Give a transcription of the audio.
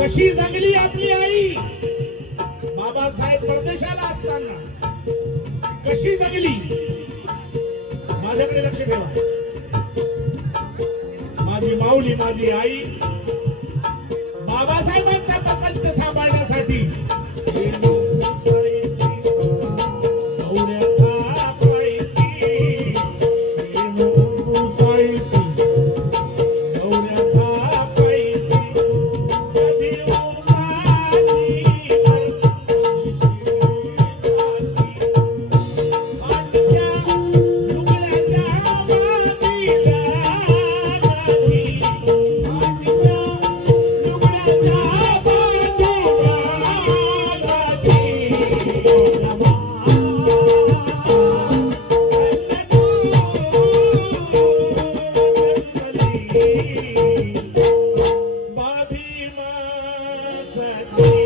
कशी जगली आपली आई? बाबासाहेब परदेशाला असताना. कशी जगली? माझ्याकडे लक्ष ठेवा. माझी माऊली माझी आई बाबासाहेबांचा प्रपंच सांभाळण्यासाठी Babi Masaki